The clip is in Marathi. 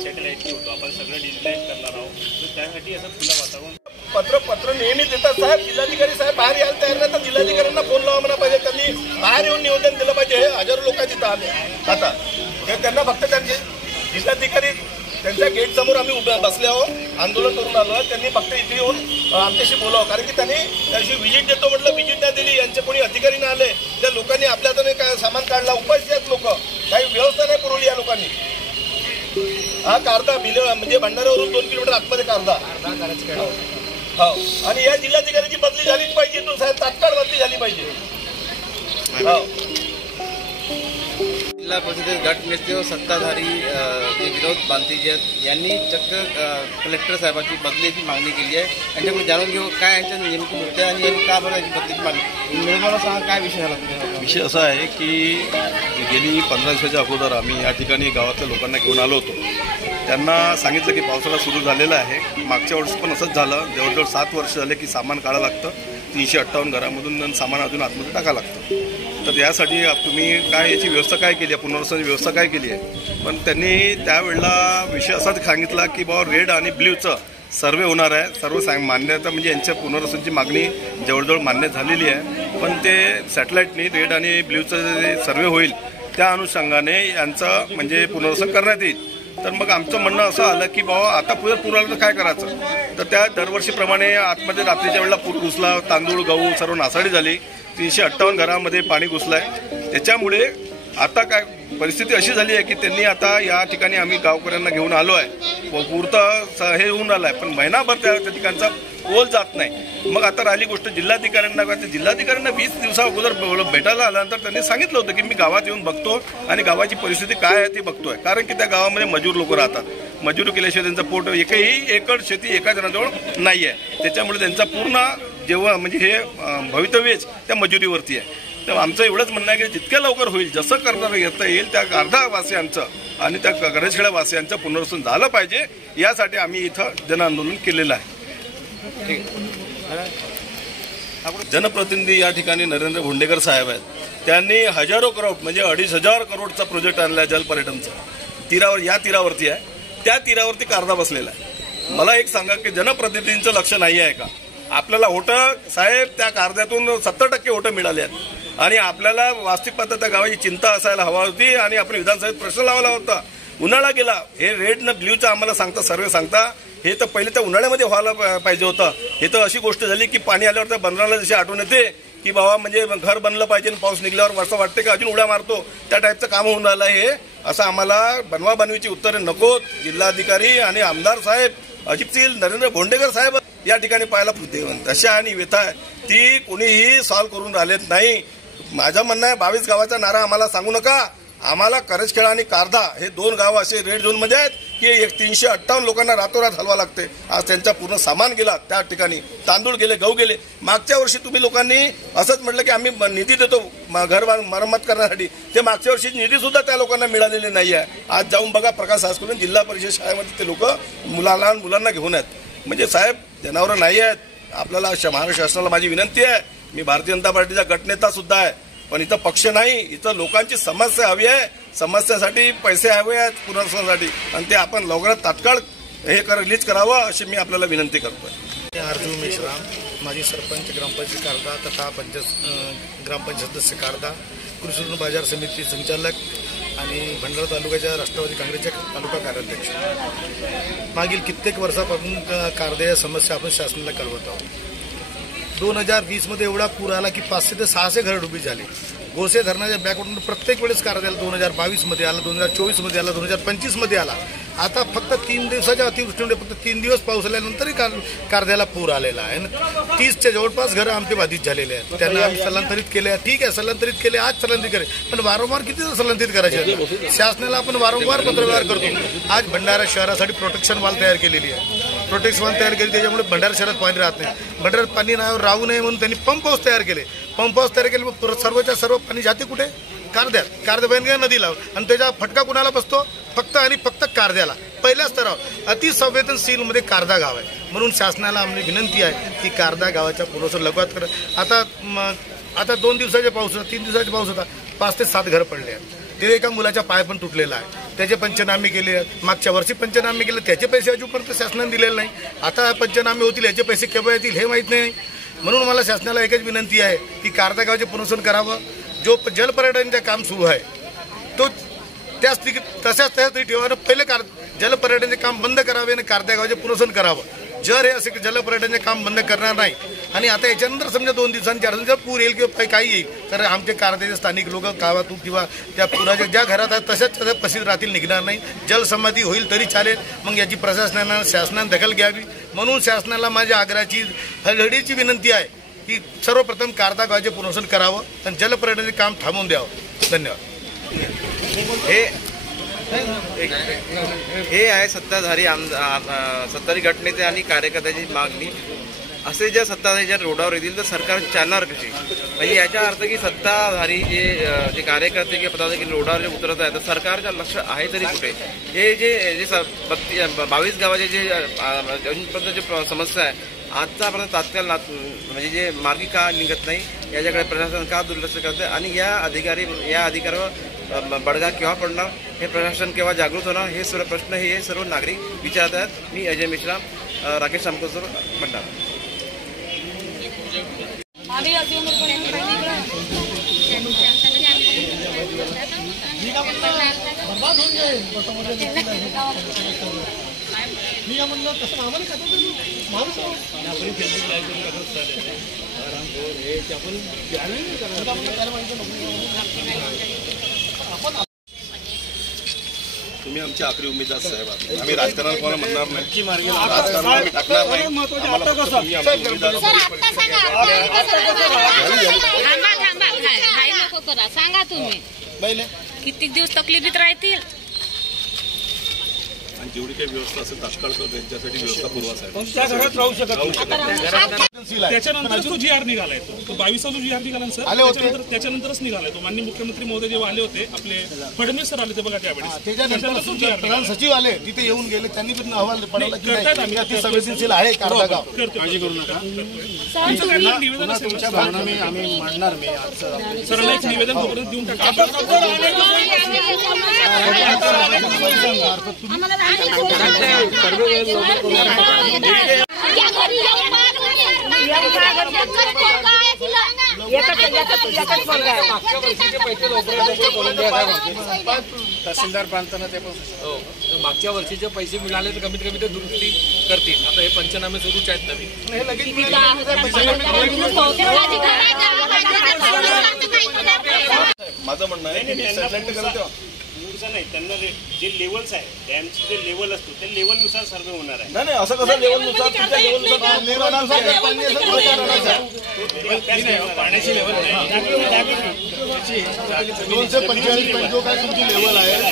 सॅटेलाइटची होतो, आपण सगळं डिजिटलाइज करणार आहोत, तर त्यासाठी असं खुलं वातावरण पत्र नेहमी देतात साहेब. जिल्हाधिकारी साहेब बाहेर यायला तयार नाही तर जिल्हाधिकाऱ्यांना फोन लावा म्हणा पाहिजे. त्यांनी बाहेर येऊन निवेदन दिलं पाहिजे. हे हजारो लोकांची तिथं आले आता त्यांना फक्त त्यांचे जिल्हाधिकारी त्यांच्या गेट समोर आम्ही बसले आहोत, आंदोलन करून आलो. त्यांनी फक्त इथे येऊन आमच्याशी बोलावं, कारण की त्यांनी त्याची व्हिजिट देतो म्हटलं, व्हिजिट नाही दिली. यांचे कोणी अधिकारी नाही आले. त्या लोकांनी आपल्या हाताने काय सामान काढला, उपाशी आहेत लोक, काही व्यवस्था नाही पुरवली या लोकांनी. हा कारदा म्हणजे भंडाऱ्यावरून 2 किलोमीटर आतमध्ये कारदा. हो, आणि या जिल्हाधिकाऱ्याची बदली झालीच पाहिजे. तो साहेब तात्काळ बदली झाली पाहिजे. हो, जिल्हा परिषदेत गटनेते व सत्ताधारी जे विनोद बांती जे आहेत यांनी चक्क कलेक्टर साहेबांची बदलीची मागणी केली आहे. यांच्याकडे जाणून घेऊ काय यांच्या नेमकी मुद्दे आणि यांनी का बरं याची बदलीची मागणी. निर्मला सांगा काय विषय झाला. विषय असा आहे की गेली 15 दिवसाच्या अगोदर आम्ही या ठिकाणी गावातल्या लोकांना घेऊन आलो होतो. त्यांना सांगितलं की पावसाळा सुरू झालेला आहे. मागच्या वर्षी पण असंच झालं. जवळजवळ 7 वर्ष झाले की सामान काढावं लागतं. 358 घरामधून सामान अजून आतमध्ये टाकावं लागतं. तर यासाठी तुम्ही काय याची व्यवस्था काय केली आहे, पुनर्वसनाची व्यवस्था काय केली आहे. पण त्यांनी त्यावेळेला विषय असाच सांगितला की बाबा रेड आणि ब्ल्यूचं सर्वे होणार आहे. सर्व मान्यता म्हणजे यांच्या पुनर्वसनाची मागणी जवळजवळ मान्य झालेली आहे. पण ते सॅटेलाईटनी रेड आणि ब्ल्यूचं जे सर्वे होईल त्या अनुषंगाने यांचं म्हणजे पुनर्वसन करण्यात येईल. तर मग आमचं म्हणणं असं आलं की बाबा आता पूर आलं तर काय करायचं. तर त्या दरवर्षीप्रमाणे आतमध्ये रात्रीच्या वेळेला पूर घुसला, तांदूळ गहू सर्व नासाडी झाली. 358 घरामध्ये पाणी घुसलंय. त्याच्यामुळे आता काय परिस्थिती अशी झाली आहे की त्यांनी आता या ठिकाणी आम्ही गावकऱ्यांना घेऊन आलो आहे. पुरतं हे होऊन आलं आहे, पण महिनाभर त्या ठिकाणचा ओल जात नाही. मग आता राहिली गोष्ट जिल्हाधिकाऱ्यांना 20 दिवसा अगोदर भेटायला आल्यानंतर त्यांनी सांगितलं होतं की मी गावात येऊन बघतो आणि गावाची परिस्थिती काय आहे ती बघतोय. कारण की त्या गावामध्ये मजूर लोक राहतात. मजुरी केल्याशिवाय त्यांचं पोट एकही एकड शेती एका जणाजवळ नाही आहे. त्याच्यामुळे त्यांचा पूर्ण जेव्हा म्हणजे हे भवितव्यच त्या मजुरीवरती आहे. तर आमचं एवढंच म्हणणं आहे की जितक्या लवकर होईल जसं करता येईल त्या कारदावासियांचं आणि त्या गणेशखेडावासियांचं पुनर्वसन झालं पाहिजे. यासाठी आम्ही इथं जनआंदोलन केलेलं आहे. जनप्रतिनिधी या ठिकाणी नरेंद्र भोंडेकर साहेब आहेत. त्यांनी हजारो करोड म्हणजे 2,500 करोडचा प्रोजेक्ट आणला जलपर्यटनचा. या तीरावरती आहे. त्या तीरावरती कारदा बसलेला आहे. मला एक सांगा की जनप्रतिनिधींचं लक्ष नाही आहे का. आपल्याला होतं साहेब त्या कारद्यातून 70% होतं मिळाले आहेत आणि आपल्याला वास्तविक पाहता त्या गावाची चिंता असायला हवा होती आणि आपण विधानसभेत प्रश्न लावला होता. उन्हाळा गेला. हे रेड न ब्ल्यूचं आम्हाला सांगता सर्वे सांगता हे तर पहिले त्या उन्हाळ्यामध्ये व्हायला पाहिजे होतं. हे तर अशी गोष्ट झाली की पाणी आल्यावर त्या बंदराला जशी आठवण येते की बाबा म्हणजे घर बनलं पाहिजे, पाऊस निघल्यावर वर्षा वाटते का अजून उड्या मारतो त्या टाईपचं काम होऊन राहिलं. हे असं आम्हाला बनवाबनवीची उत्तरे नकोत. जिल्हाधिकारी आणि आमदार साहेब अजितसिंह नरेंद्र भोंडेकर साहेब या ठिकाणी पाहायला दशा आणि व्यथा ती कोणीही सॉल्व्ह करून राहिलेत नाही. माझं म्हणणं आहे 22 गावाचा नारा आम्हाला सांगू नका. आम्हाला करजखेडा आणि कारदा हे 2 गावं असे रेड झोनमध्ये आहेत की 358 लोकांना रातोरात हलवा लागते. आज त्यांचा पूर्ण सामान गेला. त्या ठिकाणी तांदूळ गेले, गहू गेले. मागच्या वर्षी तुम्ही लोकांनी असंच म्हटलं की आम्ही निधी देतो घर मरम्मत करण्यासाठी. ते मागच्या वर्षी निधी सुद्धा त्या लोकांना मिळालेले नाही आहे. आज जाऊन बघा प्रकाश हायस्कूल जिल्हा परिषद शाळेमध्ये ते लोक लहान मुलांना घेऊन आहेत. म्हणजे साहेब जनावरं नाही आहेत. आपल्याला महाराष्ट्र शासनाला माझी विनंती आहे. मी भारतीय जनता पार्टीचा गटनेता सुद्धा आहे, पण इथं पक्ष नाही. इथं लोकांची समस्या हवी आहे. समस्यासाठी पैसे हवे आहेत पुनर्वसनासाठी आणि ते आपण लवकरात तात्काळ हे रिलीज करावं अशी मी आपल्याला विनंती करतोय. अर्जुन मेश्राम, माजी सरपंच ग्रामपंचायत कारदा तथा ग्रामपंचायत सदस्य कारदा, कृषी उत्पन्न बाजार समिती संचालक आणि भंडारा तालुक्याच्या राष्ट्रवादी काँग्रेसच्या तालुका कार्याध्यक्ष. मागील कित्येक वर्षापासून कारदा या समस्या आपण शासनाला कळवत आहोत. 2020 एवढा पूर आला की 500 ते 600 घर डुबी झाले. गोसे धरणाच्या बॅकवॉटरून प्रत्येक वेळेस कारद्याला 2022 आला, 2024 आला, 2025 आला. आता फक्त 3 दिवसाच्या अतिवृष्टीमुळे फक्त 3 दिवस पाऊस आल्यानंतरही कारद्याला पूर आलेला आहे. 30च्या जवळपास घरं आमचे बाधित झालेले आहेत. त्यांना आम्ही स्थलांतरित केले. ठीक आहे, स्थलांतरित केले, आज स्थलांतरित केले, पण वारंवार किती स्थलांतरित करायचे. शासनाला आपण वारंवार पत्रव्यवहार करतो. आज भंडारा शहरासाठी प्रोटेक्शन वॉल तयार केलेली आहे. प्रोटेक्शन वॉल तयार केली त्याच्यामुळे भंडारा शहरात पाणी राहत नाही. भंडाऱ्यात पाणी राहू नये म्हणून त्यांनी पंप हाऊस तयार केले. पंप हाऊस तयार केले मग सर्वच्या सर्व पाणी जाते कुठे. कारद्या नदीला आणि त्याचा फटका कुणाला बसतो. फक्त आणि फक्त कारद्याला. पहिल्या स्तरावर अतिसंवेदनशील मध्ये कारदा गाव आहे. म्हणून शासनाला आमची विनंती आहे की कारदा गावाच्या पुनर्वसन लवकरात करा. आता 2 दिवसाचा पाऊस होता, 3 दिवसाचा पाऊस होता, 5 ते 7 घर पडले आहेत. ते एका मुलाच्या पाय पण तुटलेला आहे, त्याचे पंचनामे केले आहेत. मागच्या वर्षी पंचनामे केले, त्याचे पैसे अजूनपर्यंत शासनाने दिलेले नाही. आता पंचनामे होतील, याचे पैसे केव्हा येतील हे माहीत नाही. म्हणून मला शासनाला एकच विनंती आहे की कारदा गावचे पुनर्वसन करावं. जो जलपर्यटनचं काम सुरू आहे तो तशाच ठेवावं. पहिले जलपर्यटनचे काम बंद करावे आणि कारदा गावचे पुनर्वसन करावं. जर हे असे जलपर्यटनचे काम बंद करणार नाही आणि आता याच्यानंतर समजा 2 दिवसांनी 4 दिवसांनी पूर येईल किंवा काही येईल तर आमचे कारद्याचे स्थानिक लोक गावातून किंवा त्या पुराच्या ज्या घरात आहेत तशाच पसीत राहतील, निघणार नाही. जलसमाधी होईल तरी चालेल. मग याची प्रशासनानं शासनाने दखल घ्यावी. म्हणून शासनाला माझ्या आग्रहाची हळहळीची विनंती आहे की सर्वप्रथम कारदा गावाचे पुनर्वसन करावं आणि जलपर्यटनाचे काम थांबवून द्यावं. धन्यवाद. हे आहे सत्ताधारी सत्ताधारी घटनेचे आणि कार्यकर्त्याची मागणी. असे जर सत्ताधारी जर रोडावर येतील तर सरकार चालणार कशी? म्हणजे याचा अर्थ की सत्ताधारी जे कार्यकर्ते किंवा पदाधिकारी रोडावर जे उतरत आहेत तर सरकारचं लक्ष आहे तरी कुठे? हे जे 22 गावाचे जे अजूनपर्यंत जे समस्या आहे आजच्यापर्यंत तात्काळ म्हणजे जे मार्गी का निघत नाही याच्याकडे प्रशासन का दुर्लक्ष करते आणि या अधिकाऱ्यावर बडगा केव्हा पडणार, हे प्रशासन केव्हा जागृत होणार, हे सर्व प्रश्न हे सर्व नागरिक विचारत आहेत. मी अजय मिश्रा, राकेश शामकोसर, भंडारा. तुम्ही आमची आखरी उमेदवार साहेब. आम्ही राजकारण कोणाला म्हणणार नाही, राजकारण आम्ही टाकणार नाही. सांगा तुम्ही किती दिवस तकलीफीत राहतील आणि जेवढी काही व्यवस्था असेल तात्काळ त्यांच्यासाठी व्यवस्था पूर्व साहेब. त्या घरात राहू शकत त्याच्यानंतर तो GR निघालाय. तो 22चा जो GR निघाला सर त्याच्यानंतरच निघालाय तो. माननीय मुख्यमंत्री महोदय जेव्हा आले होते आपले फडणवीस सर आले ते बघा त्यावेळेस प्रधान सचिव आले तिथे येऊन गेले, त्यांनी पण अहवाल पडला की अति संवेदनशील आहे कारदा गाव. काळजी करू नका. निवेदन तुमच्या भावना आम्ही मांडणार. मी सरला एक निवेदन तोपर्यंत देऊन टाका. तहसीलदार प्रांतानं ते पण मागच्या वर्षीचे पैसे मिळाले तर कमीत कमी ते दुरुस्ती करतील. आता हे पंचनामे सुरूच आहेत नवीन. माझं म्हणणं आहे की नाही, त्यांना जे लेवल्स आहे डॅमची जे लेवल असतो त्या लेवलनुसार सर्वे होणार आहे. नाही असं कसं लेवलनुसार पाण्याची लेवल नाही. 245 जो काय तुमची लेवल आहे